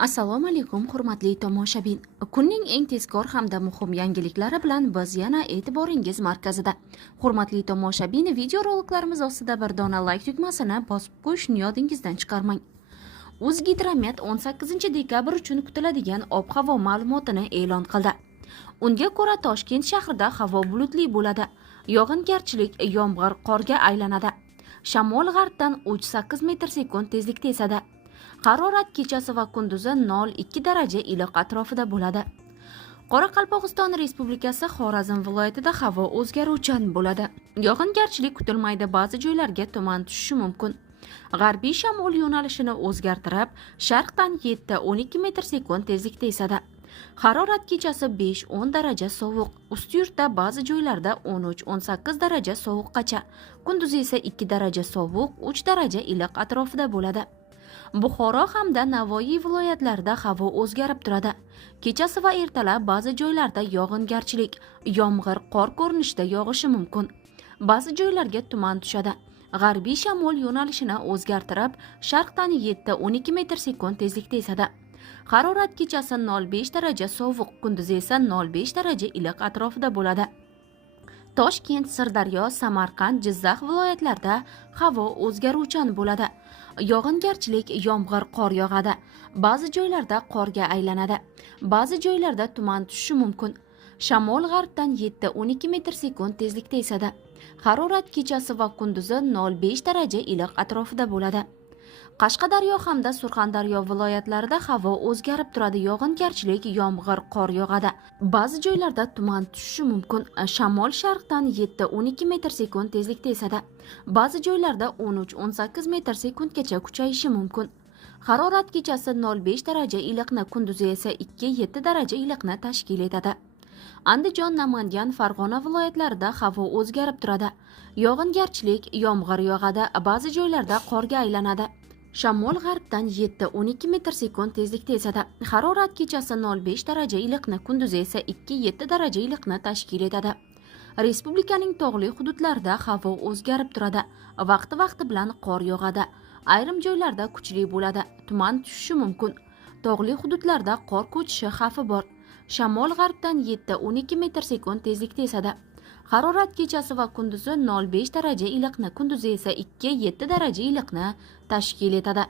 Assalomu alaykum hurmatli tomoshabin. Kunning eng tezkor hamda muhim yangiliklari bilan biz yana e'tiboringiz markazida. Hurmatli tomoshabin, videoroliklarimiz ostida bir dona like tugmasini bosib qo'yishni yodingizdan chiqarmang. O'zgidromet 18 dekabr uchun kutiladigan ob-havo ma'lumotini e'lon qildi. Unga ko'ra Toshkent shahrida havo bulutli bo'ladi. Yog'ingarchilik, yomg'ir qorga aylanadi. Shamol g'arbdan 3-8 metr/sekund tezlikda esadi. Harorat kechasi va kunduzi 0-2 daraja iliq atrofida bo'ladi. Qoraqalpog'iston Respublikasi Xorazm viloyatida havo o'zgaruvchan bo'ladi. Yog'ingarchilik kutilmaydi, ba'zi joylarga tuman tushishi mumkin. G'arbiy shamol yo'nalishini o'zgartirib, sharqdan 7-12 metr/sekund tezlikda esadi. Harorat kechasi 5-10 daraja sovuq, ustiyurtda ba'zi joylarda 13-18 daraja sovuqqacha, kunduzi esa 2 daraja sovuq, 3 daraja iliq atrofida bo'ladi. Buxoro hamda Navoiy viloyatlarida havo o'zgarib turadi. Kechasi va ertalab ba'zi joylarda yog'ingarchilik, yomg'ir qor ko'rinishida yog'ishi mumkin. Ba'zi joylarga tuman tushadi. G'arbiy shamol yo'nalishini o'zgartirib, sharqdan 7-12 metr/sekund tezlikda esadi. Harorat kechasi 0,5 daraja sovuq, kunduzi esa 0,5 daraja iliq atrofida bo'ladi. Toshkent, Sirdaryo, Samarqand, Jizzax viloyatlarida havo o'zgaruvchan bo'ladi. Yog'ingarchilik, yomg'ir qor yog'adi. Ba'zi joylarda qorga aylanadi. Ba'zi joylarda tuman tushishi mumkin. Shamol g'arbdan 7-12 metr/sekund tezlikda esadi. Harorat kechasi va kunduzi 0,5 daraja iliq atrofida bo'ladi. Qashqadaryo hamda Surxondaryo viloyatlarida havo o'zgarib turadi. Yog'ingarchilik, yomg'ir qor yog'adi. Ba'zi joylarda tuman tushishi mumkin. Shamol sharqdan 7-12 metr/sekund tezlikda esadi. Ba'zi joylarda 13-18 metr/sekundgacha kuchayishi mumkin. Harorat kechasi 0,5 daraja iliqni, kunduzi esa 2-7 daraja iliqni tashkil etadi. Andijon, Namangan, Farg'ona viloyatlarida havo o'zgarib turadi. Yog'ingarchilik, yomg'ir yog'adi. Ba'zi joylarda qorga aylanadi. Shamol g'arbdan 7-12 metr/sekund tezlikda esadi. Harorat kechasi 0,5 daraja iliqni, kunduzi esa 2-7 daraja iliqni tashkil etadi. Respublikaning tog'li hududlarida havo o'zgarib turadi. Vaqti bilan qor yog'adi. Ayrim joylarda kuchli bo'ladi. Tuman tushishi mumkin. Tog'li hududlarda qor ko'chishi xavfi bor. Shamol g'arbdan 7-12 metr/sekund tezlikda esadi. Harorat kechasi va kunduzi 0,5 daraja iliqni, kunduzi esa 2-7 daraja iliqni tashkil etadi.